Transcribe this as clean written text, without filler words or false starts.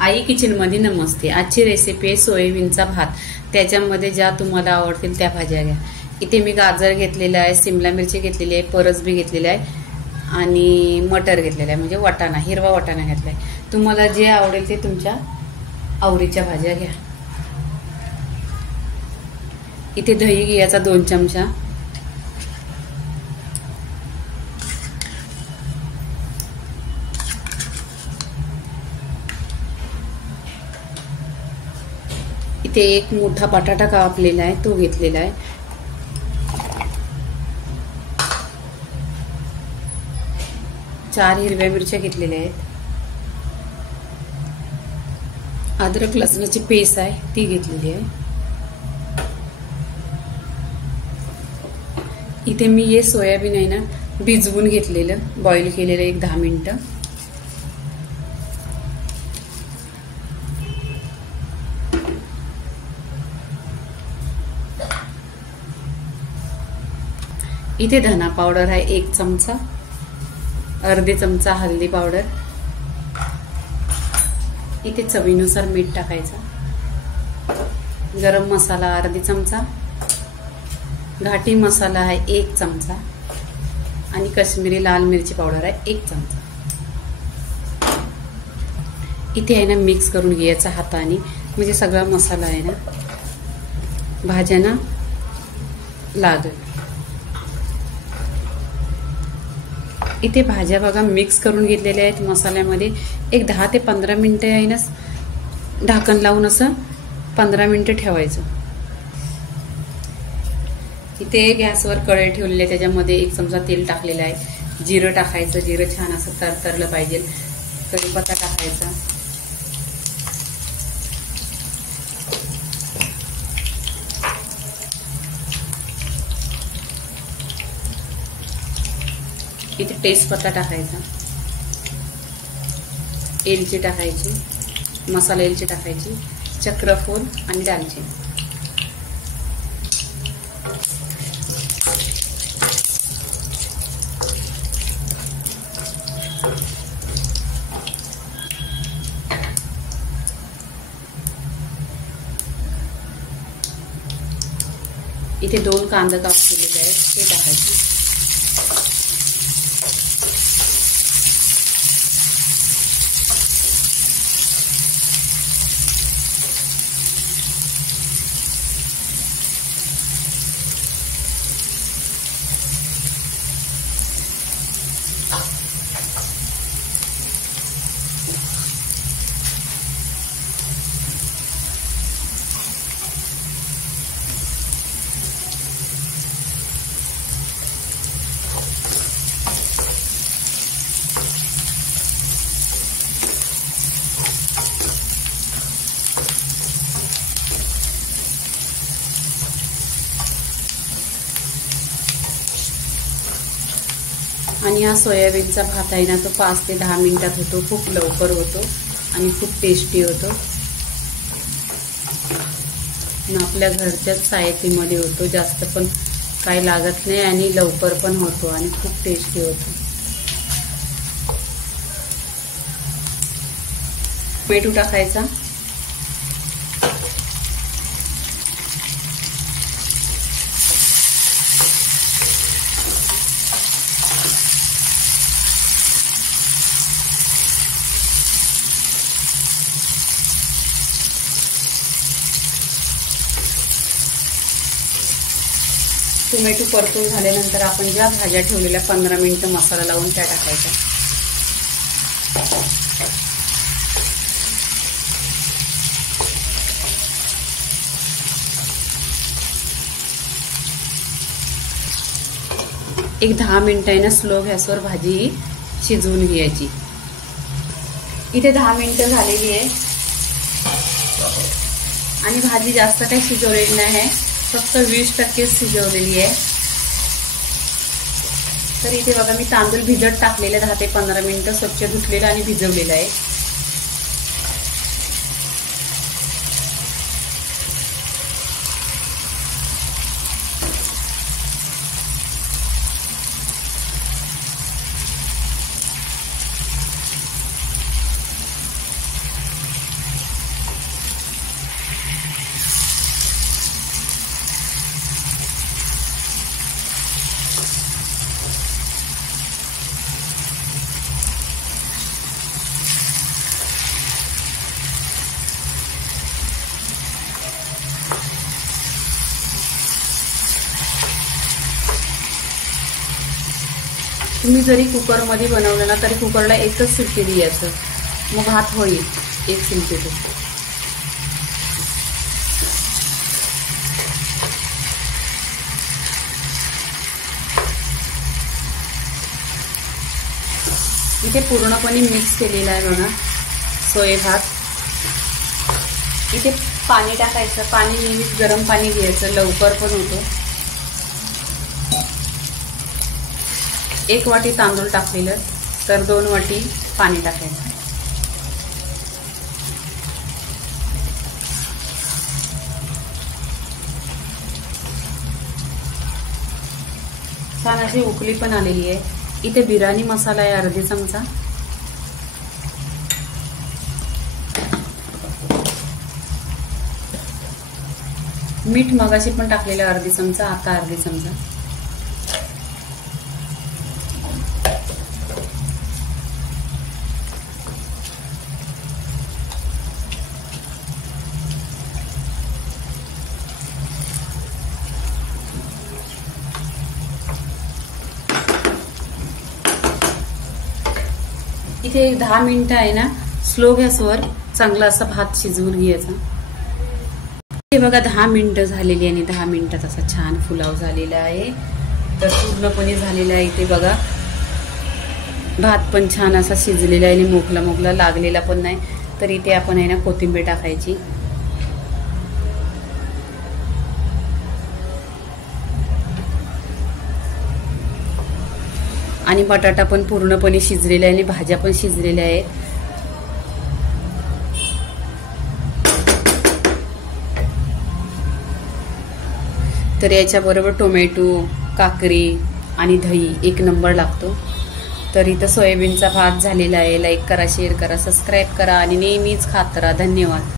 आई किचनमध्ये नमस्ते। आजची रेसिपी आहे सोयाबीनचा भात। त्याच्यामध्ये ज्या तुम्हाला आवडतील त्या भाज्या घ्या। इथे मी गाजर घेतलेला आहे, शिमला मिरची घेतलेली आहे, परसबी घेतलेली आहे आणि मटर घेतलेला आहे, म्हणजे वाटाणा, हिरवा वाटाणा घेतलाय। तुम्हाला जे आवडेल ते तुमच्या आवडीच्या भाज्या घ्या। इथे दही घ्यायचा 2 चमचा, इथे एक मोठा बटाटा कापलेला आहे तो घेतलेला आहे, चार हिरव्या मिरच्या घेतलेल्या आहेत, अद्रक लसणाची पेस्ट आहे ती घेतलेली आहे। इथे मी हे सोयाबीन आहे ना भिजवून घेतलेलं, बॉईल केलेलं 10 मिनिटं। इथे धना पावडर आहे 1 चमचा, अर्धे चमचा हल्दी पावडर, इथे चवीनुसार मीठ टाकायचं, गरम मसाला अर्धी चमचा, घाटी मसाला आहे 1 चमचा आणि काश्मीरी लाल मिरची पावडर आहे 1 चमचा। इथे आहे ना मिक्स करून घ्यायचा हाताने, म्हणजे सगळा मसाला आहे ना भाज्यांना लागेल। इथे भाज्या बघा मिक्स करून घेतलेल्या आहेत मसाल्यामध्ये। एक 10 ते 15 मिनिटं आहे ना ढाकण लावून असं 15 मिनिटं ठेवायचं। इथे गॅसवर कढई ठेवलेली आहे, त्याच्यामध्ये 1 चमचा तेल टाकलेलं आहे, जिरं टाकायचं, जिरं छान असं तरतरलं पाहिजे, कढीपत्ता टाकायचा, इथे तेजपत्ता टाकायचा, एलची टाकायची, मसाला एलची टाकायची, चक्रफूल आणि दालचिनी। इथे 2 कांदा काप केलेले आहेत ते टाकायचे, आणि हा सोयाबीनचा भात आहे ना तो 5 ते 10 मिनिटात होतो, खूप लवकर होतो आणि खूप टेस्टी होतो, आपल्या घरच्याच साहित्यामध्ये होतो, जास्त पण काही लागत नाही आणि लवकर पण होतो आणि खूप टेस्टी होतो। टोमॅटो टाकायचा, टोमॅटो परतून झाल्यानंतर आपण ज्या भाज्या ठेवलेल्या 15 मिनिटं मसाला लावून त्या टाकायच्या। एक 10 मिनिटं आहे ना स्लो गॅसवर भाजी शिजवून घ्यायची। इथे 10 मिनिटं झालेली आहे आणि भाजी जास्त काही शिजवलेली नाही आहे, फक्त 20% शिजवलेली आहे। तर इथे बघा मी तांदूळ भिजत टाकलेले 10 ते 15 मिनिटं, स्वच्छ धुतलेलं आणि भिजवलेलं आहे। तुम्ही जरी कुकरमध्ये बनवलं ना तरी कुकरला एकच शिट्टी द्यायचं, मग भात होईल एक शिट्टीत. इथे पूर्णपणे मिक्स केलेला आहे बघा सोय भात. इथे पाणी टाकायचं, पाणी नेहमीच गरम पाणी घ्यायचं, लवकर पण होतो. 1 वाटी तांदूळ टाकलेलं तर 2 वाटी पाणी टाकायचं. छान अशी उकळी पण आलेली आहे. इथे बिर्याणी मसाला आहे अर्धी चमचा. मीठ मगाशी पण टाकलेलं अर्धी चमचा, आता अर्धी चमचा. इथे 10 मिनिटं आहे ना स्लो गॅसवर चांगला असा भात शिजवून घ्यायचा. हे बघा 10 मिनिटं झालेली आणि 10 मिनिटात असा छान पुलाव झालेला आहे. तर पूर्णपणे झालेला आहे. इथे बघा भात पण छान असा शिजलेला आहे आणि मोकला मोकला लागलेला पण नाही. तर इथे आपण आहे ना कोथिंबीर टाकायची. आणि बटाटा पण पूर्णपणे शिजलेला आहे आणि भाज्या पण शिजलेल्या आहेत. तर याच्याबरोबर टोमॅटो, काकडी आणि दही 1 नंबर लागतो. तर इथं सोयाबीनचा भात झालेला आहे. लाईक करा, शेअर करा, सबस्क्राईब करा आणि नेहमीच खात राहा. धन्यवाद.